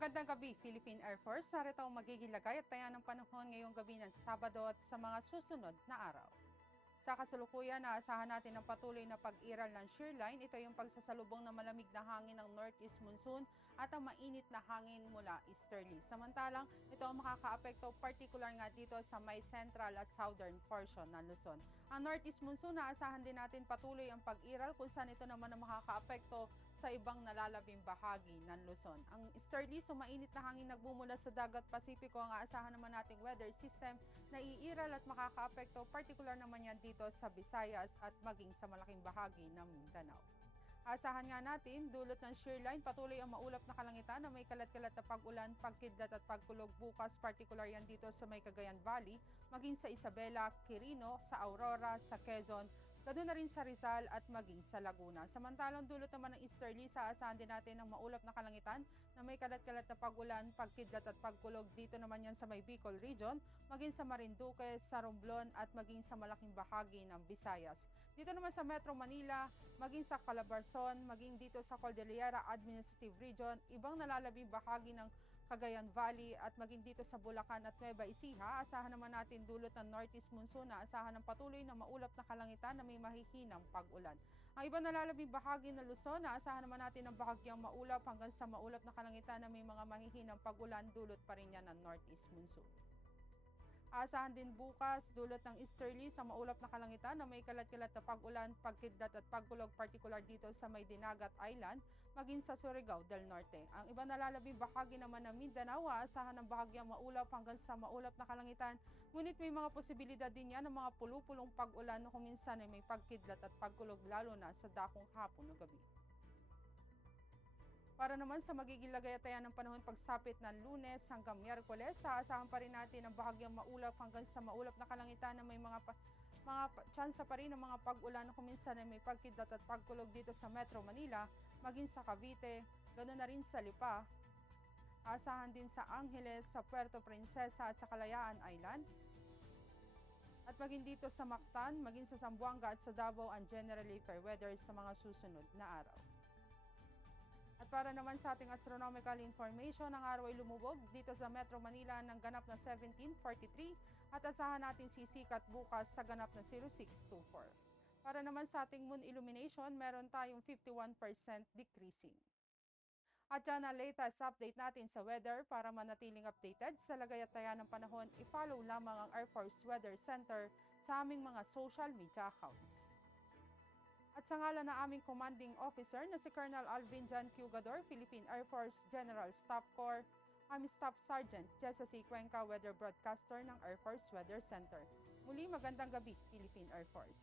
Magandang gabi, Philippine Air Force. Narito ang magiging lagay at taya ng panahon ngayong gabi ng Sabado at sa mga susunod na araw. Sa kasalukuyan, naasahan natin ang patuloy na pag-iral ng shearline. Ito yung pagsasalubong ng malamig na hangin ng northeast monsoon at ang mainit na hangin mula easterly. Samantalang, ito ang makakaapekto particular nga dito sa may central at southern portion ng Luzon. Ang northeast monsoon, naasahan din natin patuloy ang pag-iral kung saan ito naman ang makakaapekto sa ibang nalalabing bahagi ng Luzon. Ang easterly, mainit na hangin nagbumula sa dagat Pasipiko ang aasahan naman nating weather system na iiral at makakaapekto particular naman yan dito sa Visayas at maging sa malaking bahagi ng Mindanao. Asahan nga natin, dulot ng shearline, patuloy ang maulap na kalangitan na may kalat-kalat na pag-ulan, pagkidlat at pagkulog bukas, particular yan dito sa may Cagayan Valley, maging sa Isabela, Quirino, sa Aurora, sa Quezon, ganoon na rin sa Rizal at maging sa Laguna. Samantalang dulot naman ng easterly, aasahan din natin ang maulap na kalangitan na may kalat-kalat na pag-ulan, pagkidlat at pagkulog dito naman yan sa may Bicol region, maging sa Marinduque, sa Romblon at maging sa malaking bahagi ng Visayas. Dito naman sa Metro Manila, maging sa Calabarzon, maging dito sa Cordillera Administrative Region, ibang nalalabing bahagi ng Cagayan Valley at maging dito sa Bulacan at Nueva Ecija, asahan naman natin dulot ng northeast monsoon na asahan ng patuloy na maulap na kalangitan na may mahihinang pag-ulan. Ang ibang nalalabing bahagi ng Luzon, asahan naman natin ng bahagyang maulap hanggang sa maulap na kalangitan na may mga mahihinang pag-ulan, dulot pa rin yan ng northeast monsoon. Aasahan din bukas, dulot ng easterly sa maulap na kalangitan na may kalat-kalat na pag-ulan, pagkidlat at pagkulog particular dito sa may Dinagat Island, maging sa Surigao del Norte. Ang iba nalalabing bahagi naman ng Mindanao, aasahan ng bahagyang maulap hanggang sa maulap na kalangitan, ngunit may mga posibilidad din yan ng mga pulupulong pag-ulan na kuminsan ay may pagkidlat at pagkulog lalo na sa dakong hapon o gabi. Para naman sa magiging lagayataan ng panahon pagsapit ng Lunes hanggang Miyerkules, aasahan pa rin natin ang bahagyang maulap hanggang sa maulap na kalangitan na may tsansa pa rin ng mga pag-ulan na kuminsan ay may pagkidlat at pagkulog dito sa Metro Manila, maging sa Cavite, ganoon na rin sa Lipa. Aasahan din sa Angeles, sa Puerto Princesa at sa Kalayaan Island. At maging dito sa Mactan, maging sa Zamboanga at sa Davao ang generally fair weather sa mga susunod na araw. At para naman sa ating astronomical information, ang araw ay lumubog dito sa Metro Manila ng ganap na 17:43 at asahan natin sisikat bukas sa ganap na 06:24. Para naman sa ating moon illumination, meron tayong 51% decreasing. At yan ang latest update natin sa weather. Para manatiling updated sa lagay at taya ng panahon, i-follow lamang ang Air Force Weather Center sa aming mga social media accounts. At sa ngalan ng aming commanding officer na si Colonel Alvin Jan Cugador, Philippine Air Force General Staff Corps, I'm Staff Sergeant Jessa C. Cuenca, Weather Broadcaster ng Air Force Weather Center. Muli magandang gabi, Philippine Air Force.